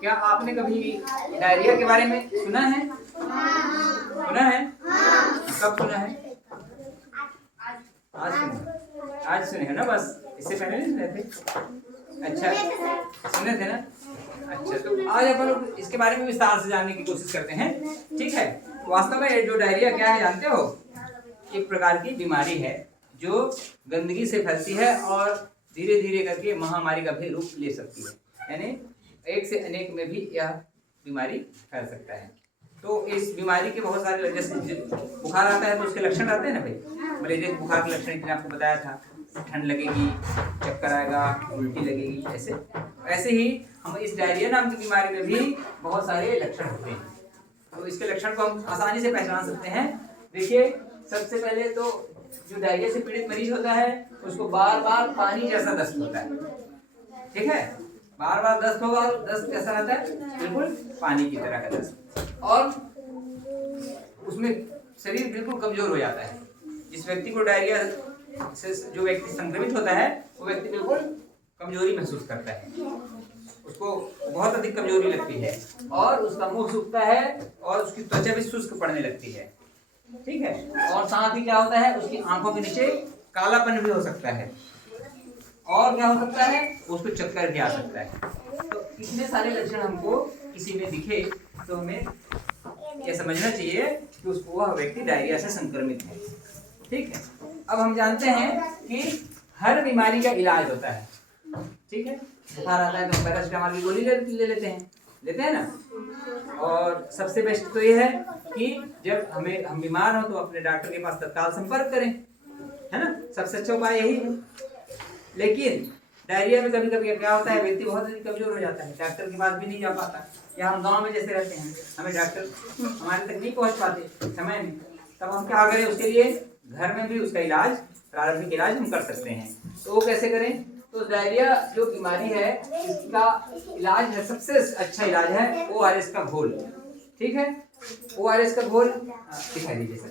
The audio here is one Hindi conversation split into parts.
क्या आपने कभी डायरिया के बारे में सुना है? सुना है? कब सुना है? आज सुना, आज सुने हैं ना? बस इससे पहले नहीं सुने थे? अच्छा, सुने थे ना? अच्छा, तो आज अपन लोग इसके बारे में विस्तार से जानने की कोशिश करते हैं। ठीक है, वास्तव में जो डायरिया क्या है जानते हो? एक प्रकार की बीमारी है जो गंदगी से फैलती है और धीरे धीरे करके महामारी का भी रूप ले सकती है, यानी एक से अनेक में भी यह बीमारी फैल सकता है। तो इस बीमारी के बहुत सारे, जैसे बुखार आता है तो उसके लक्षण आते हैं ना भाई। मलेरिया के बुखार के लक्षण इतने आपको बताया था, ठंड लगेगी, चक्कर आएगा, उल्टी लगेगी, ऐसे ही हम इस डायरिया नाम की बीमारी में भी बहुत सारे लक्षण होते हैं। तो इसके लक्षण को हम आसानी से पहचान सकते हैं। देखिए, सबसे पहले तो जो डायरिया से पीड़ित मरीज होता है उसको बार बार पानी जैसा दस्त होता है। ठीक है, बार बार दस्त होगा और दस्त कैसा रहता है? बिल्कुल पानी की तरह का दस्त, और उसमें शरीर बिल्कुल कमजोर हो जाता है। जिस व्यक्ति को डायरिया से जो व्यक्ति संक्रमित होता है वो व्यक्ति बिल्कुल कमजोरी महसूस करता है, उसको बहुत अधिक कमजोरी लगती है और उसका मुंह सूखता है और उसकी त्वचा भी शुष्क पड़ने लगती है। ठीक है, और साथ ही क्या होता है, उसकी आंखों के नीचे कालापन भी हो सकता है, और क्या हो सकता है, उसको चक्कर भी आ सकता है। तो इतने सारे लक्षण हमको किसी में दिखे तो हमें यह समझना चाहिए कि उसको वह व्यक्ति डायरिया से संक्रमित है। ठीक है, अब हम जानते हैं कि हर बीमारी का इलाज होता है। ठीक है, बुखार आता है तो पैरासीटामोल की गोली ले लेते हैं ना। और सबसे बेस्ट तो ये है कि जब हम बीमार हो तो अपने डॉक्टर के पास तत्काल संपर्क करें, है ना? सबसे अच्छा उपाय यही है। लेकिन डायरिया में कभी कभी क्या होता है, व्यक्ति बहुत अधिक कमजोर हो जाता है, डॉक्टर के पास भी नहीं जा पाता, या हम गांव में जैसे रहते हैं, हमें डॉक्टर हमारे तक नहीं पहुंच पाते समय में, तब हम क्या करें, उसके लिए घर में भी उसका इलाज, प्रारंभिक इलाज हम कर सकते हैं। तो वो कैसे करें? तो डायरिया जो बीमारी है इसका इलाज है, सबसे अच्छा इलाज है ORS का घोल। ठीक है, ORS का घोल दिखाई दीजिए सर।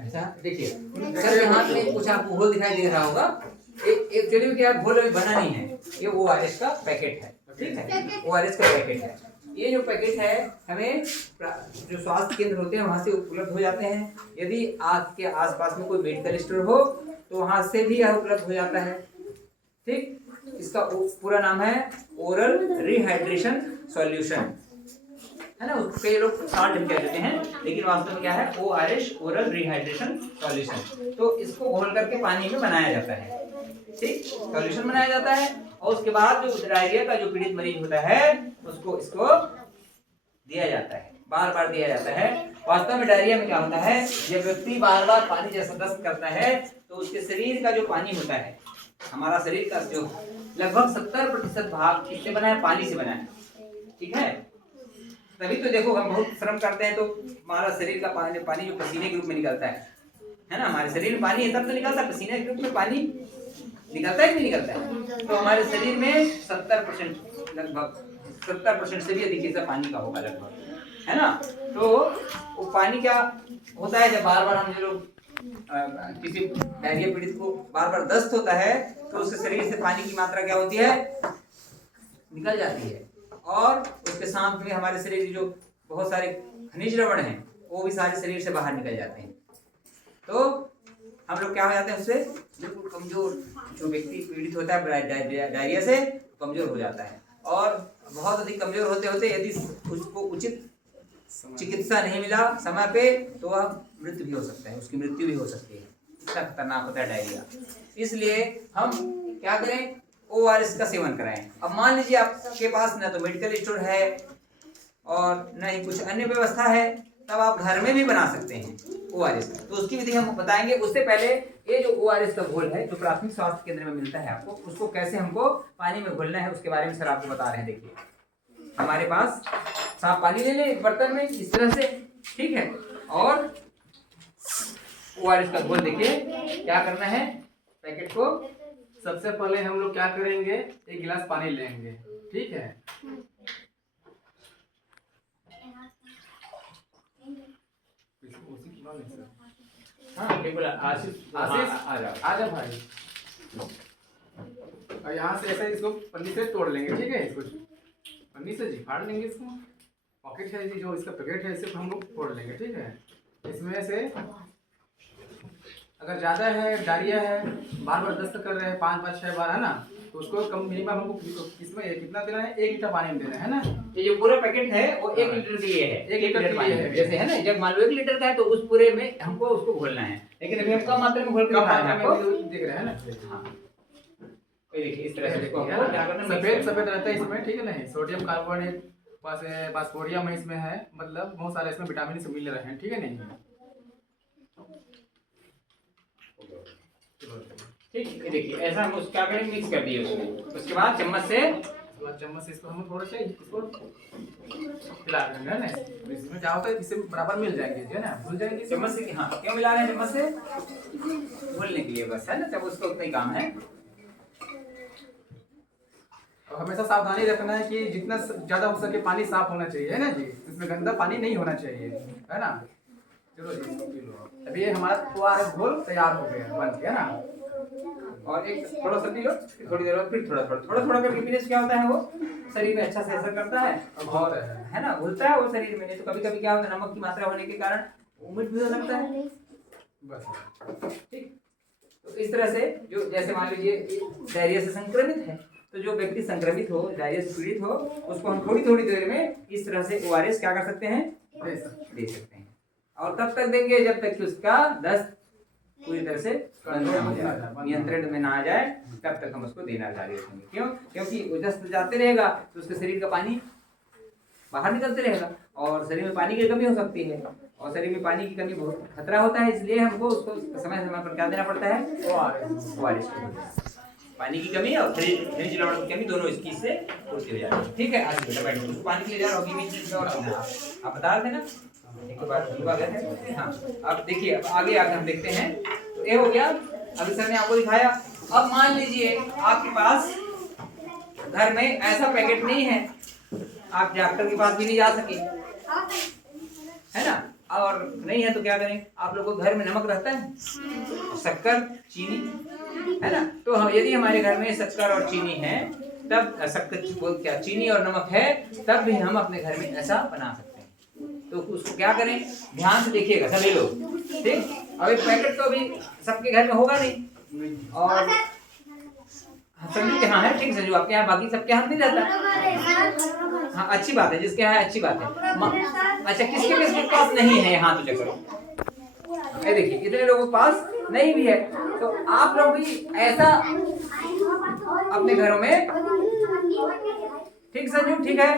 अच्छा देखिए सर, यहाँ पे कुछ आपको घोल दिखाई दे रहा होगा। एक्चुअली में क्या घोल अभी बना नहीं है, ये ORS का पैकेट है। ठीक है, ORS का पैकेट है। ये जो पैकेट है हमें जो स्वास्थ्य केंद्र होते हैं वहां से उपलब्ध हो जाते हैं। यदि आपके आसपास में कोई मेडिकल स्टोर हो तो वहां से भी यह उपलब्ध हो जाता है। ठीक, इसका पूरा नाम है ओरल रिहाइड्रेशन सॉल्यूशन, है ना? कई लोग साल्ट भी कह देते हैं, लेकिन वास्तव में क्या है, ORS ओरल रिहाइड्रेशन सॉल्यूशन। तो इसको घोल करके पानी में बनाया जाता है। ठीक, सॉल्यूशन बनाया जाता है और उसके बाद जो डायरिया का जो पीड़ित मरीज होता है उसको इसको दिया जाता है, बार बार दिया जाता है। वास्तव में डायरिया में क्या होता है, जब व्यक्ति बार बार पानी जैसा दस्त करता है तो उसके शरीर का जो पानी होता है, हमारा शरीर का जो लगभग 70% भाग किससे बना है? पानी से बना है। ठीक है, तभी तो देखो हम बहुत श्रम करते हैं तो हमारा शरीर का पानी जो पसीने के रूप में निकलता है ना? हमारे शरीर में पानी है तब तो निकलता है, पसीने के रूप में पानी निकलता है कि नहीं निकलता है? तो हमारे शरीर में 70%, लगभग 70% से भी अधिक हिस्सा पानी का होगा लगभग, है ना? तो वो पानी क्या होता है, जब बार बार हम जो लोग किसी डायरिया पीड़ित को बार बार दस्त होता है तो उसके शरीर से पानी की मात्रा क्या होती है, निकल जाती है, और उसके साथ में हमारे शरीर जो बहुत सारे खनिज लवण हैं वो भी सारे शरीर से बाहर निकल जाते हैं। तो हम लोग क्या हो जाते हैं, उससे बिल्कुल कमजोर, जो व्यक्ति पीड़ित होता है डायरिया से कमजोर हो जाता है, और बहुत अधिक कमजोर होते होते यदि उसको उचित चिकित्सा नहीं मिला समय पे तो वह मृत्यु भी हो सकता है, उसकी मृत्यु भी हो सकती है। इतना खतरनाक होता है डायरिया। इसलिए हम क्या करें, ORS का सेवन कराएं। अब मान लीजिए आपके पास न तो मेडिकल स्टोर है और न ही कुछ अन्य व्यवस्था है, तब आप घर में भी बना सकते हैं ORS। तो उसकी विधि हम बताएंगे। उससे पहले ये जो ORS का घोल है जो प्राथमिक स्वास्थ्य केंद्र में मिलता है आपको, उसको कैसे हमको पानी में घोलना है उसके बारे में सर आपको बता रहे हैं। देखिए, हमारे पास साफ पानी ले लें बर्तन में इस तरह से, ठीक है, और ORS का घोल देखिए क्या करना है, पैकेट को सबसे पहले हम लोग क्या करेंगे, एक गिलास पानी लेंगे। ठीक है, हाँ बिल्कुल, आशीष आजा भाई। और यहाँ से ऐसे इसको पन्नी से तोड़ लेंगे। ठीक है, कुछ इससे जी फाड़ लेंगे इसको। पॉकेट है जी, जो इसका पैकेट है इसे हम लोग फोड़ लेंगे, ठीक है। इसमें से अगर ज़्यादा है, डायरिया है, बार बार दस्त कर रहे हैं 5 बार 6 बार, है ना, तो उसको कम मिनिमम हमको इसमें कितना देना है, 1 लीटर पानी में देना है ना। ये जो पूरा पैकेट है वो 1 लीटर के लिए है, 1 लीटर के लिए है। जैसे है ना, जब मान लो 1 लीटर का है तो उस पूरे में हमको उसको घोलना है, लेकिन अभी हम कम मात्रा में घोल के दिखा रहे हैं आपको, दिख रहा है ना। हाँ ये देखिए इस तरह से इसको क्या करना, सफेद सफेद रहता है इसमें, ठीक है नहीं, सोडियम कार्बोनेट फास्फोरियम है इसमें, है मतलब बहुत सारे इसमें विटामिन से मिल रहे हैं, ठीक है नहीं। ठीक है, देखिए ऐसा हम उसका करेंगे, मिक्स कर दिए उसमें। उसके बाद चम्मच से इसको हम थोड़ा सा इसको मिला देंगे, है ना। इसमें क्या होता है, इससे बराबर मिल जाएंगे, है ना, भूल जाएंगे चम्मच से। हाँ क्यों मिला रहे हैं चम्मच से? घोलने के लिए बस, है ना, जब उसका उतना ही काम है। और हमेशा सावधानी रखना है कि जितना ज्यादा हो सके पानी साफ होना चाहिए, है ना जी, इसमें गंदा पानी नहीं होना चाहिए, है ना। चलो जी पी लो। अभी ये हमारा घोल तैयार हो गया, बन गया ना। और एक थोड़ा सा पी लो, थोड़ी देर बाद फिर थोड़ा करके पीने से क्या होता है, वो शरीर में अच्छा से असर करता है और है ना, घुलता है वो शरीर में। नहीं तो कभी कभी क्या होता है, नमक की मात्रा होने के कारण उमिट भी हो सकता है। बस ठीक। तो इस तरह से जो जैसे मान लीजिए डायरिया से संक्रमित है, तो जो व्यक्ति संक्रमित हो, डायरिया से पीड़ित हो, उसको हम थोड़ी थोड़ी देर में इस तरह से ORS क्या कर सकते हैं, दे सकते हैं। और तब तक देंगे जब तक कि उसका दस्त पूरी तरह से नियंत्रण में ना आ जाए, तब तक हम उसको देना जारी रखेंगे। क्यों? क्योंकि वो दस्त जाते रहेगा तो उसके शरीर का पानी बाहर निकलते रहेगा और शरीर में पानी की कमी हो सकती है, और शरीर में पानी की कमी बहुत खतरा होता है। इसलिए हमको उसको समय समय पर क्या देना पड़ता है, ORS। पानी की कमी और खनिज लवण की कमी दोनों इसकी से पूर्ति हो जाती है। ठीक है, आज बेटा बैठो, पानी के लिए जा रहा होगी बीच में, और आप बता रहे थे ना एक बार गए थे। हाँ अब देखिए, अब आगे आगे हम देखते हैं। तो ये हो गया, अभी सर ने आपको दिखाया। अब मान लीजिए आपके पास घर में ऐसा पैकेट नहीं है, आप डॉक्टर के पास भी नहीं जा सके, है ना, और नहीं है तो क्या करें, आप लोगों के घर में नमक रहता है, शक्कर, चीनी, है ना। तो हम यदि हमारे घर में शक्कर और चीनी है, तब शक्कर क्या चीनी और नमक है, तब भी हम अपने घर में ऐसा बना सकते हैं। तो उसको क्या करें, ध्यान से देखिएगा सभी लोग, ठीक। अब एक पैकेट तो अभी सबके घर में होगा नहीं, और संजू के यहाँ है, ठीक संजू आपके यहाँ, बाकी सबके यहाँ नहीं रहता। हाँ अच्छी बात है, जिसके यहाँ अच्छी बात है। अच्छा किसके किसके पास नहीं है, यहाँ तो चक्कर, ये देखिए इतने लोगों के पास नहीं भी है, तो आप लोग भी ऐसा अपने घरों में, ठीक संजू, ठीक है,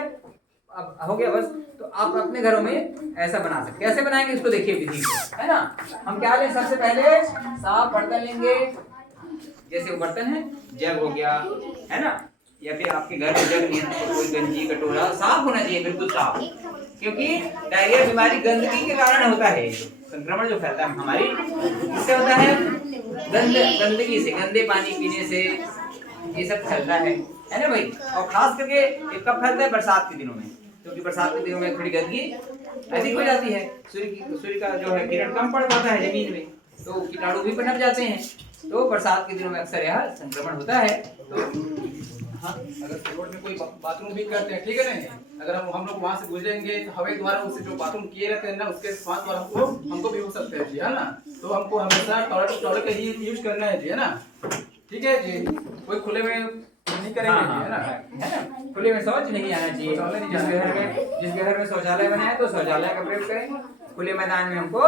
अब हो गया बस। तो आप अपने घरों में ऐसा बना सकते, कैसे बनाएंगे इसको देखिए विधि को, है ना। हम क्या लें, सबसे पहले साफ बर्तन लेंगे, जैसे वो बर्तन है, जग हो गया, है ना, या फिर आपके घर में जग नहीं है तो कोई गंजी कटोरा साफ होना चाहिए, बिल्कुल साफ, क्योंकि डायरिया बीमारी गंदगी के कारण होता है। संक्रमण जो फैलता है हमारी, इससे होता है गंदगी से, गंदे पानी पीने से ये सब फैलता है ना भाई। और खास करके ये कब फैलता है, बरसात के दिनों में, क्योंकि बरसात के दिनों में थोड़ी गंदगी अधिक हो जाती है, सूर्य का जो है किरण कम पड़ पाता है जमीन में, तो कीटाणु भी पनप जाते हैं, तो बरसात के दिनों में अक्सर यह संक्रमण होता है। तो हाँ, अगर रोड में कोई बाथरूम भी करते हैं, ठीक है नहीं, अगर हम लोग वहाँ से गुजरेंगे तो हवा द्वारा उससे जो बाथरूम किए रहते हैं ना, उसके श्वास द्वारा हमको भी हो सकते हैं जी, है ना। तो हमको हमेशा टॉयलेट का ही यूज करना है जी, है ना, ठीक है जी। कोई खुले में नहीं करेंगे जी, है ना, खुले में शौच नहीं आना चाहिए। जिसके घर में शौचालय बना है तो शौचालय का प्रयोग करें, खुले मैदान में हमको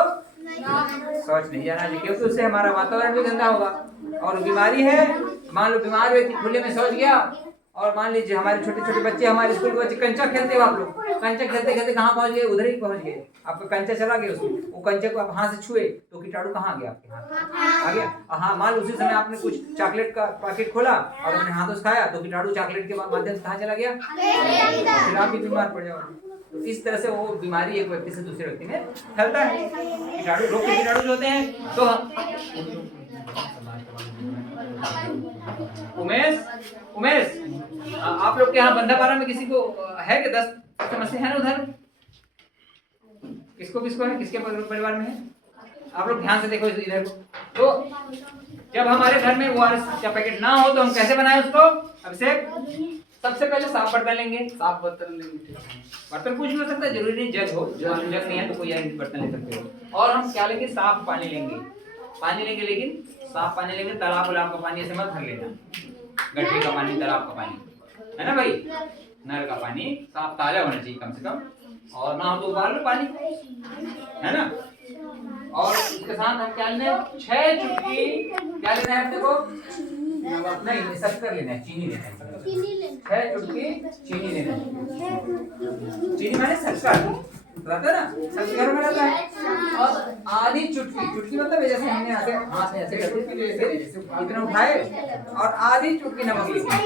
शौच नहीं जाना चाहिए, क्योंकि उससे हमारा वातावरण भी गंदा होगा। और बीमारी है, मान लो बीमार व्यक्ति खुले में शौच गया, और मान लीजिए हमारे छोटे छोटे बच्चे, हमारे स्कूल के बच्चे कंचा खेलते हो, आप लोग कंचा खेलते खेलते कहाँ पहुंच गए, उधर ही पहुंच गए, आपका कंचा चला गया उसमें, वो कंचे को आप हाथ से छुए तो कीटाणु कहाँ गया, आपके हाथ आ गया। हाँ मान लो उसी समय आपने कुछ चॉकलेट का पैकेट खोला और अपने हाथों से खाया, तो कीटाणु चॉकलेट के माध्यम से कहाँ चला गया, फिर आप भी बीमार पड़ जाओगे। तो इस तरह से वो बीमारी एक व्यक्ति से दूसरे व्यक्ति में फैलता है। कीटाणु, रोग के कीटाणु जो होते हैं, तो उमेश आप लोग के यहाँ बंदापारा में किसी को है कि 10 समस्या है ना उधर, किसको किसको है, किसके परिवार में है, आप लोग ध्यान से देखो इधर को। तो जब हमारे घर में ORS का पैकेट ना हो तो हम कैसे बनाएं उसको, अभिषेक सबसे पहले साफ बर्तन लेंगे। साफ बर्तन लेंगे, ठीक है। बर्तन कुछ भी हो सकता है, जरूरी नहीं जग हो, जग नहीं है तो कोई और बर्तन ले सकते हो। और हम क्या लेंगे, साफ पानी लेंगे। पानी लेंगे, लेकिन साफ पानी लेंगे, तालाब उलाब का पानी ऐसे मत भर लेना, गड्ढे का पानी, तालाब का पानी, है ना भाई। नल का पानी साफ ताजा होना चाहिए कम से कम, और ना हो तो उबाल लो पानी, है ना। और इसके साथ हम क्या लेना है, 6 चुटकी क्या लेना है अपने को, नहीं शक्कर लेना है, चीनी लेना है, 6 चुटकी चीनी लेना है। चीनी माने शक्कर, रहता है ना, सबके घर में रहता है। और आधी चुटकी, चुटकी मतलब जैसे हमने ऐसे हाथ में ऐसे करके इतना उठाए, और आधी चुटकी नमक लेंगे,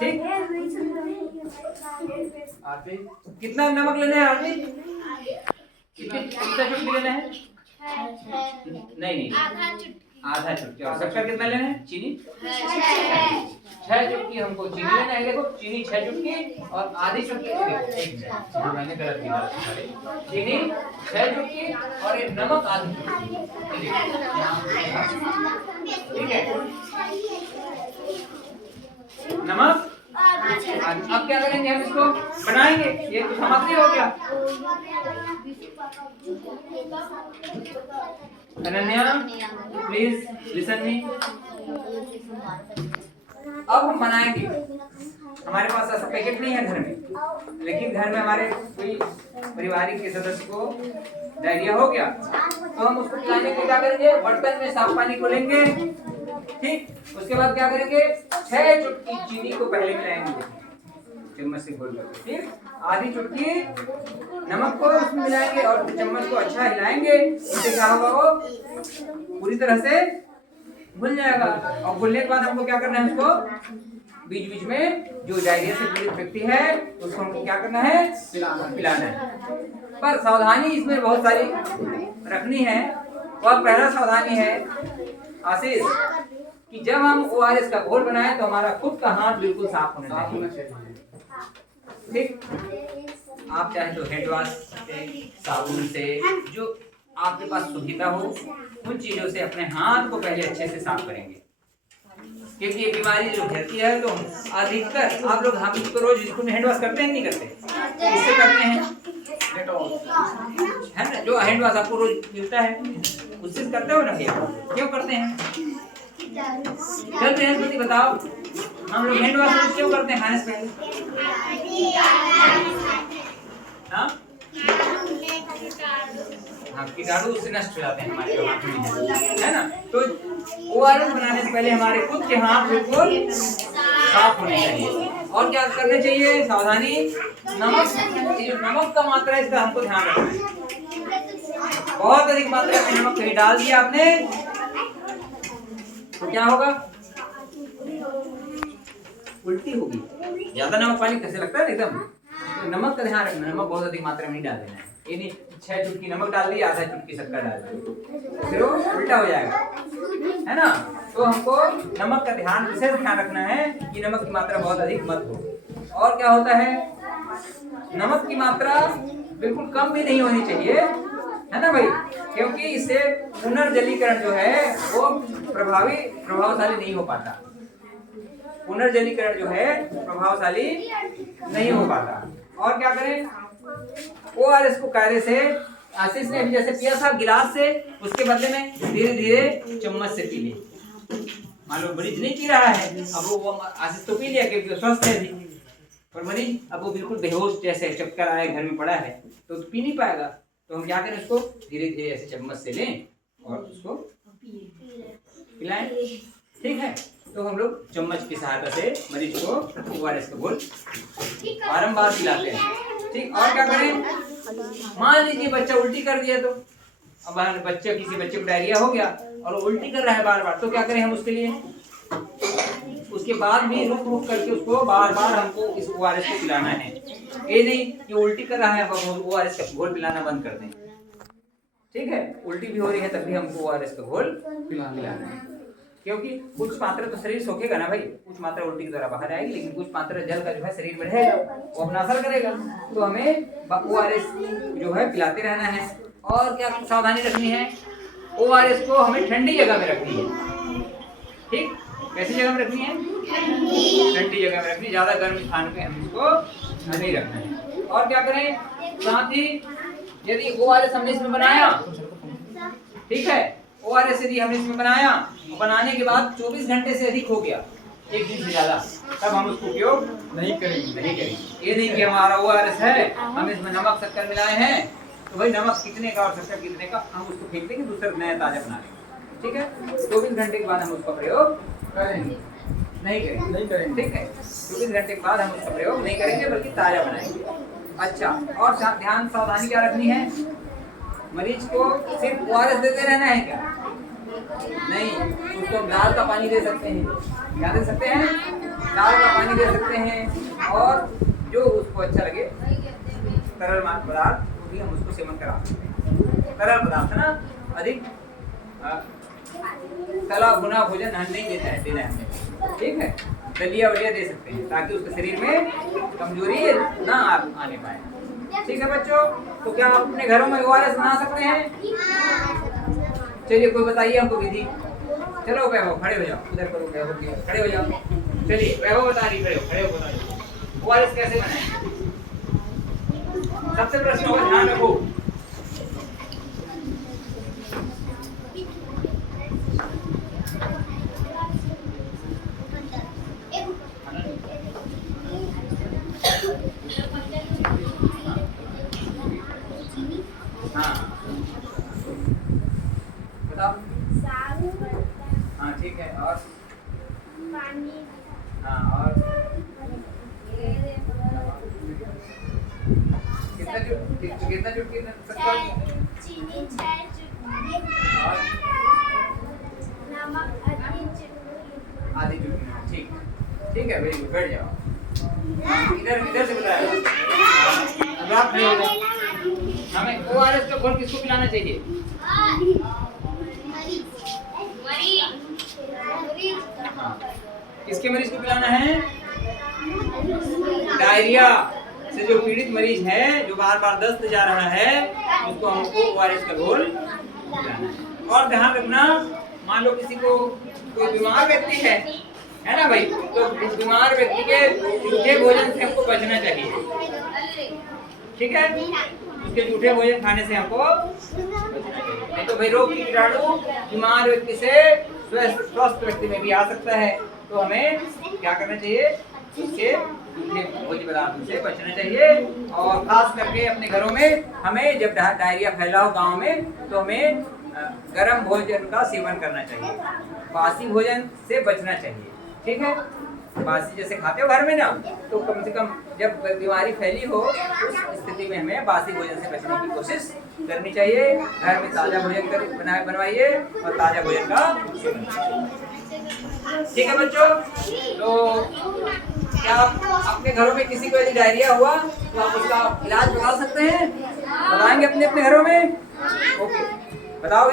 ठीक। आधी कितना नमक लेना है, आधी कितना चुटकी लेना है, नहीं आधा चुटकी। और शक्कर कितना लेना है, चीनी 6 चुटकी हमको चीनी लेना है। देखो चीनी 6 चुटकी और आधी चुटकी, मैंने गलत किया, चीनी 6 चुटकी और ये नमक आधी चुटकी, ठीक है। नमक अब क्या करेंगे, हम इसको बनाएंगे। ये तो सामग्री हो गया। Ananya please listen me. अब हम बनाएंगे, हमारे पास ऐसा पैकेट नहीं है घर में, लेकिन घर में हमारे कोई पारिवारिक के सदस्य को डायरिया हो गया, तो हम उसको पिलाने के लिए क्या करेंगे, बर्तन में साफ पानी को लेंगे, ठीक। उसके बाद क्या करेंगे, 6 चुटकी चीनी को पहले मिलाएंगे चम्मच से घोल कर, ठीक। आधी चुटकी नमक को उसमें मिलाएंगे और चम्मच को अच्छा हिलाएंगे। इससे क्या होगा, वो पूरी तरह से घुल जाएगा। और घुलने के बाद हमको क्या करना है, उसको बीच बीच में जो डायरिया से पीड़ित व्यक्ति है उसको हमको क्या करना है, पिलाना है। पर सावधानी इसमें बहुत सारी रखनी है। और पहला सावधानी है आशीष, कि जब हम ORS का घोल बनाएं तो हमारा खुद का हाथ बिल्कुल साफ होना चाहिए, ठीक। आप चाहे तो हैंड वॉश से, साबुन से, जो आपके पास सुविधा हो उन चीजों से अपने हाथ को पहले अच्छे से साफ करेंगे, क्योंकि ये बीमारी जो फैलती है तो अधिकतर आप लोग, हम इसको रोज स्कूल में हैंड वॉश करते हैं नहीं करते, इससे करते हैं, है ना। जो हैंड वॉश आपको रोज मिलता है उससे करते हो ना भैया, क्यों करते हैं, चलते हैं बताओ, हम लोग हैंड वॉश क्यों करते हैं, खाने से पहले, हाँ कीटाणु उससे नष्ट हो जाते हैं हमारे हाथ में, है ना। तो ORS बनाने से पहले हमारे खुद के हाथ बिल्कुल साफ होने चाहिए। और क्या करना चाहिए, सावधानी, नमक का मात्रा इसका हमको ध्यान रखना है। बहुत अधिक मात्रा में नमक कहीं डाल दिया आपने तो क्या होगा, उल्टी होगी। ज्यादा नमक पानी कैसे लगता है एकदम, तो नमक का ध्यान रखना, नमक बहुत अधिक मात्रा में नहीं डाल देना है। ये नहीं 6 चुटकी नमक डाल दी, आधा चुटकी शक्कर डाल दी, फिर वो उल्टा हो जाएगा, है ना। तो हमको नमक का ध्यान, विशेष ध्यान रखना है कि नमक की मात्रा बहुत अधिक मत हो। और क्या होता है, नमक की मात्रा बिल्कुल कम भी नहीं होनी चाहिए, है ना भाई, क्योंकि इससे पुनर्जलीकरण जो है वो प्रभावशाली नहीं हो पाता। पुनर्जलीकरण जो है प्रभावशाली नहीं हो पाता। और क्या करें, ORS को कायदे से, आशीष ने जैसे पिया था गिलास से, उसके बदले में धीरे धीरे चम्मच से पी ले। मान लो मरीज नहीं पी रहा है, अब वो आशीष तो पी लिया क्योंकि स्वस्थ है अभी, पर मरीज अब वो बिल्कुल बेहोश जैसे चक्कर आए, घर में पड़ा है तो पी नहीं पाएगा। तो हम क्या करें, उसको धीरे धीरे ऐसे चम्मच से लें और उसको पिलाएं, ठीक है। तो हम लोग चम्मच की सहायता से मरीज को ORS का घोल बारंबार पिलाते हैं, ठीक। और क्या करें, मान लीजिए बच्चा उल्टी कर दिया, तो अब किसी बच्चे को डायरिया हो गया और उल्टी कर रहा है बार बार, तो क्या करें हम उसके लिए, उसके बाद भी रुक रुक करके उसको बार बार हमको इस ORS को पिलाना है। ये नहीं कि उल्टी कर रहा है अब ORS का घोल पिलाना बंद कर दें, ठीक है। उल्टी भी हो रही है तब भी हमको ORS का घोल पिलाना है, क्योंकि कुछ मात्रा तो शरीर सोखेगा ना भाई, कुछ मात्रा उल्टी के द्वारा बाहर आएगी, लेकिन कुछ मात्रा जल का जो है शरीर में रहेगा, वो अपना असर करेगा। तो हमें ORS जो है पिलाते रहना है। और क्या सावधानी रखनी है, ORS को हमें ठंडी जगह में रखनी है, ठीक। कैसी जगह में रखनी है, ठंडी जगह में रखनी, ज्यादा गर्म स्थान पे हम इसको नहीं रखना है। और क्या करें, साथ ही यदि ORS हमने इसमें बनाया, ठीक है, ORS यदि हमने इसमें बनाया, बनाने के बाद 24 घंटे से अधिक हो गया, एक दिन से ज्यादा, तब हम उसको उपयोग नहीं करेंगे। ये नहीं कि हमारा ORS है, हम इसमें नमक शक्कर मिलाए हैं, तो भाई नमक कितने का और शक्कर कितने का, हम उसको फेंक देंगे, दूसरा नया ताजा बना लेंगे। ठीक है, 24 घंटे के बाद हम उसका प्रयोग करेंगे नहीं करेंगे। ठीक है, 24 घंटे के बाद हम उसका प्रयोग नहीं करेंगे, बल्कि ताजा बनाएंगे। अच्छा, और ध्यान सावधानी क्या रखनी है, मरीज को सिर्फ ORS देते रहना है क्या? नहीं, उसको हम दाल का पानी दे सकते हैं। क्या दे सकते हैं? दाल का पानी दे सकते हैं, और जो उसको अच्छा लगे तरल पदार्थ वो भी हम उसको सेवन करा सकते हैं। तरल पदार्थ ना, अधिक तला भुना भोजन हम नहीं देना है हमें। ठीक है, दलिया वलिया दे सकते हैं, ताकि उसके शरीर में कमजोरी ना आने पाए। ठीक है बच्चों, तो क्या आप अपने घरों में ORS बना सकते हैं? चलिए, कोई बताइए हमको विधि। चलो वैभव खड़े हो जाओ, उधर करो, वैभव खड़े हो जाओ। चलिए वैभव बता रही, खड़े हो बताइए ORS कैसे बनाए। सबसे प्रश्न होगा, ध्यान रखो। हाँ बताओ। हाँ ठीक है, और हाँ, और कितना चुटकी शक्कर, चीनी 6 चुटकी और नमक आधी चुटकी। ठीक है, वेरी गुड, बैठ जाओ। इधर से बताया। अब आप खड़े हो जाओ। हमें ORS का घोल किसको पिलाना चाहिए? किसके मरीज को पिलाना है? डायरिया से जो पीड़ित मरीज है, जो बार बार दस्त जा रहा है, उसको हमको ORS का घोल पिलाना है। और ध्यान रखना, मान लो किसी को कोई बीमार व्यक्ति है ना भाई, तो बीमार व्यक्ति के जूठे भोजन से हमको बचना चाहिए। ठीक है, उसके जूठे भोजन खाने से हमको बचना चाहिए, नहीं तो भाई रोग की कीटाणु बीमार व्यक्ति से स्वस्थ व्यक्ति में भी आ सकता है। तो हमें क्या करना चाहिए, उसके जूठे भोज्य पदार्थों से बचना चाहिए। और खास करके अपने घरों में हमें जब डायरिया फैला हो गाँव में, तो हमें गर्म भोजन का सेवन करना चाहिए, बासी भोजन से बचना चाहिए। ठीक है, बासी जैसे खाते हो घर में ना, तो कम से कम जब बीमारी फैली हो, उस स्थिति में हमें बासी भोजन से बचने की कोशिश करनी चाहिए। घर में ताजा भोजन बनवाइए और ताजा भोजन का सेवन कीजिए। ठीक है बच्चों, तो क्या आप अपने घरों में किसी को यदि डायरिया हुआ तो आप उसका इलाज बता सकते हैं? बताएंगे अपने अपने घरों में? ओके, बताओगे?